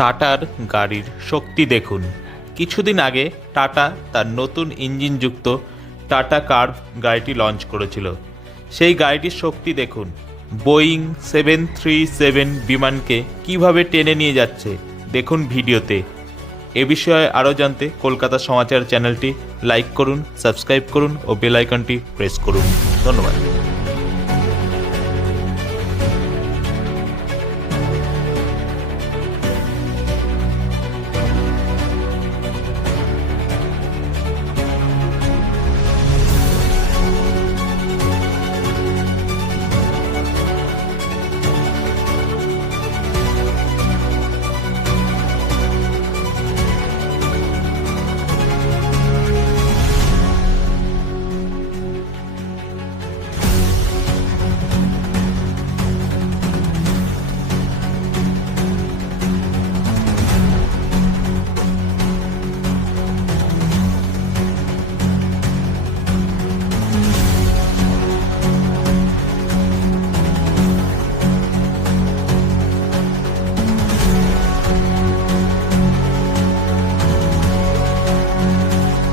টাটার গাড়ির শক্তি দেখুন। কিছুদিন আগে টাটা তার নতুন ইঞ্জিনযুক্ত টাটা কার্ভ গাড়িটি লঞ্চ করেছিল। সেই গাড়িটির শক্তি দেখুন। বোয়িং 737 বিমানকে কিভাবে টেনে নিয়ে যাচ্ছে দেখুন ভিডিওতে। এ বিষয়ে আরও জানতে কলকাতা সমাচার চ্যানেলটি লাইক করুন, সাবস্ক্রাইব করুন ও বেল আইকনটি প্রেস করুন। ধন্যবাদ।